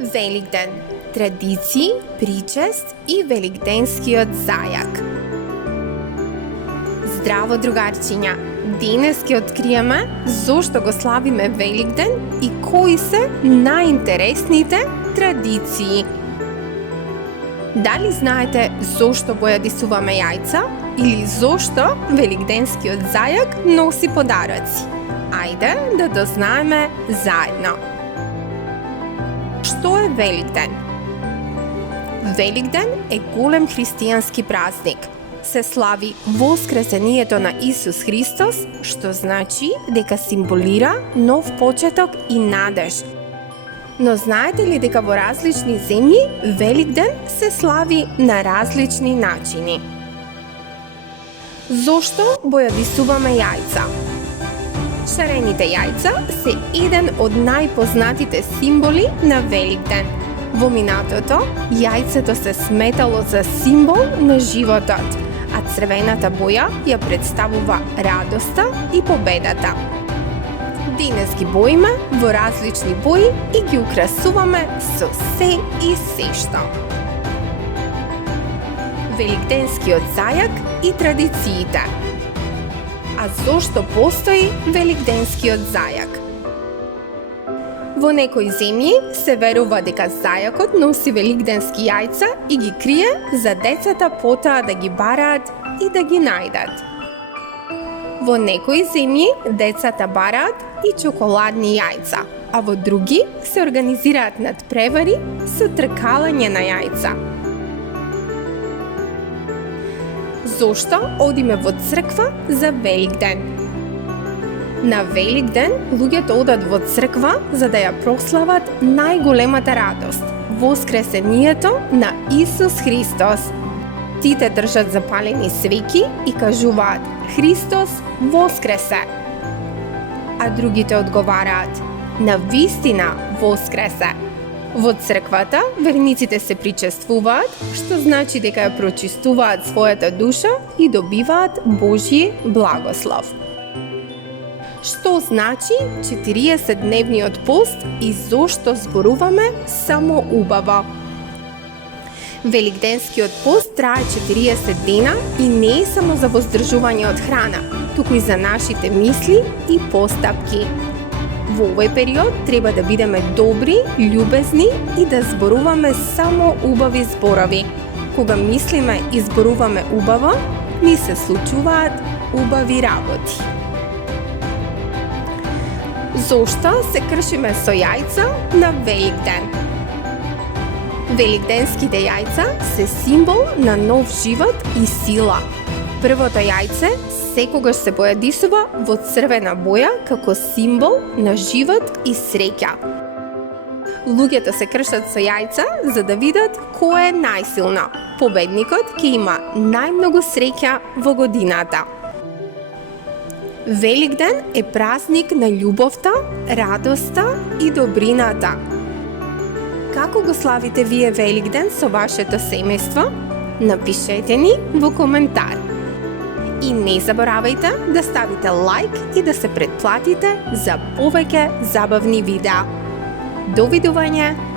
Великден – традиции, причест и великденскиот зајак. Здраво, другарчиња! Денес ќе откриеме зошто го славиме Великден и кои се најинтересните традиции. Дали знаете зошто бојадисуваме јајца или зошто великденскиот зајак носи подароци? Ајде да дознаеме заедно. Што е Великден? Великден е голем христијански празник. Се слави воскресението на Исус Христос, што значи дека символира нов почеток и надеж. Но знаете ли дека во различни земји Великден се слави на различни начини? Зошто бојадисуваме јајца? Шарените јајца се еден од најпознатите символи на Великден. Во минатото, јајцето се сметало за символ на животот, а црвената боја ја представува радоста и победата. Денес ги боиме во различни бои и ги украсуваме со се и сешто. Великденскиот зајак и традициите. А зошто постои великденскиот зајак? Во некои земји се верува дека зајакот носи великденски јајца и ги крие за децата потоа да ги бараат и да ги најдат. Во некои земји децата бараат и чоколадни јајца, а во други се организираат надпревари со тркалање на јајца. Зошто одиме во црква за Великден? На Великден луѓето одат во црква за да ја прослават најголемата радост – воскресението на Исус Христос. Сите држат запалени свеќи и кажуваат Христос воскресе. А другите одговараат на вистина воскресе. Во црквата верниците се причествуваат, што значи дека ја прочистуваат својата душа и добиваат Божји благослов. Што значи 40-дневниот пост и зошто зборуваме само убаво? Великденскиот пост трае 40 дена и не е само за воздржување од храна, туку и за нашите мисли и постапки. Во овој период треба да бидеме добри, љубезни и да зборуваме само убави зборови. Кога мислиме и зборуваме убаво, ни се случуваат убави работи. Зошто се кршиме со јајца на Великден? Великденските јајца се символ на нов живот и сила. Првото јајце секогаш се бојадисува во црвена боја како символ на живот и среќа. Луѓето се кршат со јајца за да видат кој е најсилно. Победникот ќе има најмногу среќа во годината. Великден е празник на љубовта, радоста и добрината. Како го славите вие Великден со вашето семејство? Напишете ни во коментар. И не заборавајте да ставите лайк и да се претплатите за повеќе забавни видеа. Довидување!